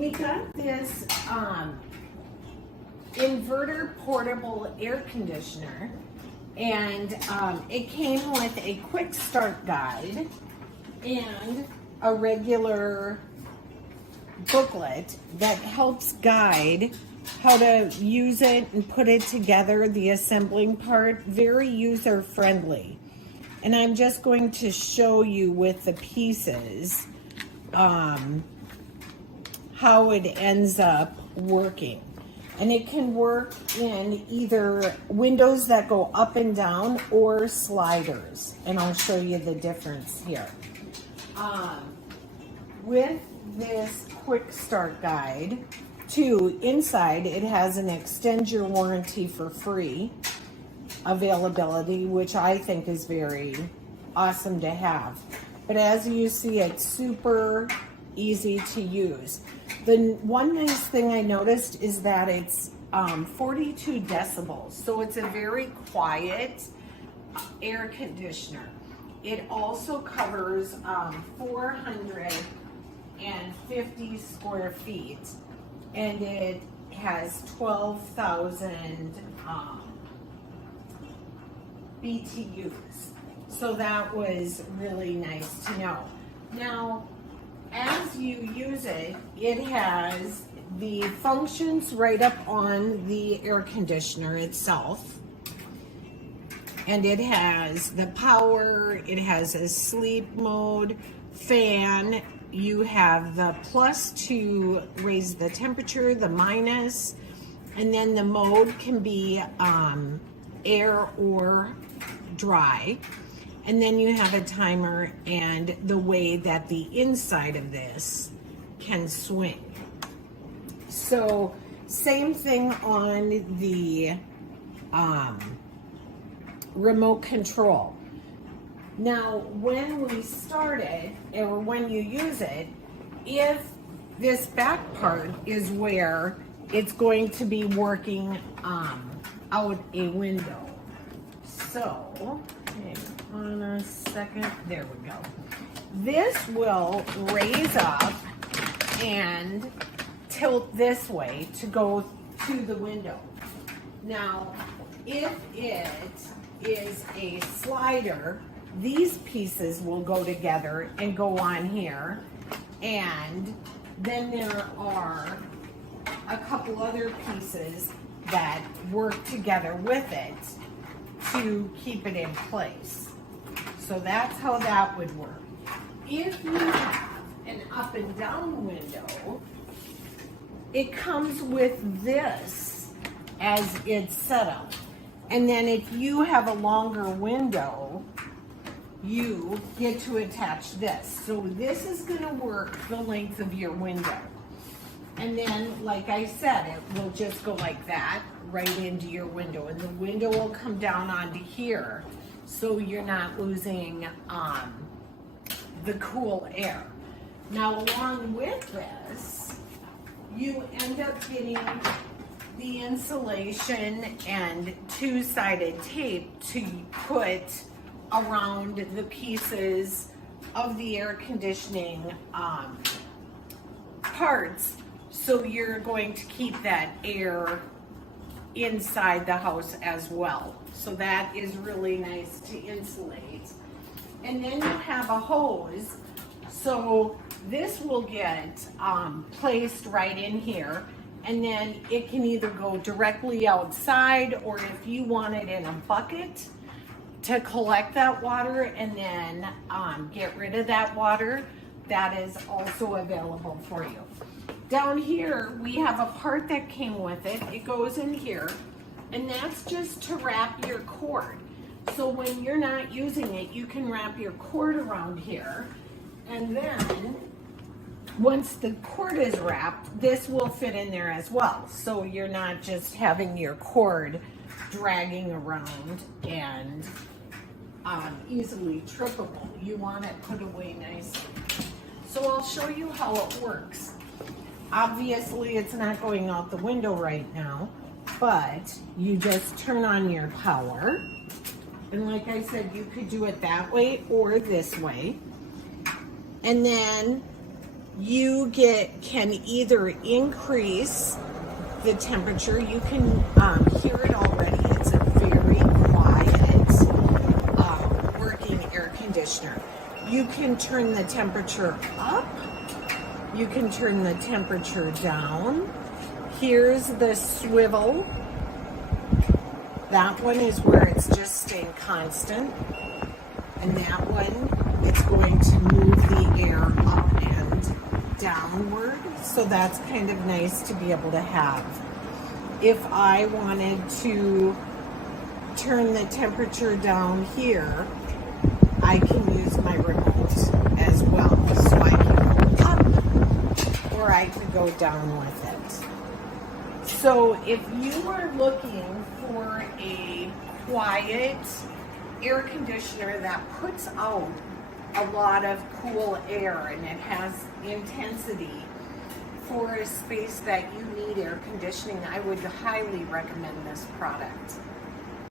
we got this inverter portable air conditioner, and it came with a quick start guide and a regular booklet that helps guide how to use it and put it together, the assembling part, very user friendly. And I'm just going to show you with the pieces how it ends up working. And it can work in either windows that go up and down or sliders. And I'll show you the difference here. With this quick start guide, too, inside it has an extend your warranty for free availability, which I think is very awesome to have. But as you see, it's super easy to use. The one nice thing I noticed is that it's 42 decibels, so it's a very quiet air conditioner. It also covers 450 square feet, and it has 12,000 BTUs. So that was really nice to know. Now, as you use it, it has the functions right up on the air conditioner itself. And it has the power, it has a sleep mode, fan, you have the plus to raise the temperature, the minus, and then the mode can be air or dry. And then you have a timer and the way that the inside of this can swing. So same thing on the remote control. Now, when we start it, or when you use it, if this back part is where it's going to be working out a window. So, hang on a second, there we go. This will raise up and tilt this way to go to the window. Now, if it is a slider, these pieces will go together and go on here, and then there are a couple other pieces that work together with it to keep it in place. So that's how that would work. If you have an up and down window, it comes with this as its setup. And then if you have a longer window, you get to attach this. So this is going to work the length of your window. And then, like I said, it will just go like that right into your window. And the window will come down onto here, so you're not losing the cool air. Now, along with this, you end up getting the insulation and two-sided tape to put around the pieces of the air conditioning parts, so you're going to keep that air inside the house as well. So that is really nice to insulate. And then you have a hose, so this will get placed right in here, and then it can either go directly outside, or if you want it in a bucket to collect that water and then get rid of that water, that is also available for you. Down here, we have a part that came with it. It goes in here, and that's just to wrap your cord. So when you're not using it, you can wrap your cord around here, and then once the cord is wrapped, this will fit in there as well. So you're not just having your cord dragging around and easily trippable. You want it put away nicely. So I'll show you how it works. Obviously, it's not going out the window right now, but you just turn on your power. And like I said, you could do it that way or this way. And then you can either increase the temperature. You can hear it already. It's a very quiet working air conditioner. You can turn the temperature up. You can turn the temperature down. Here's the swivel. That one is where it's just staying constant. And that one, it's going to move the air up and downward. So that's kind of nice to be able to have. If I wanted to turn the temperature down here, I can use my remote as well. So I can go up or I could go down with it. So if you are looking for a quiet air conditioner that puts out a lot of cool air and it has intensity for a space that you need air conditioning, I would highly recommend this product.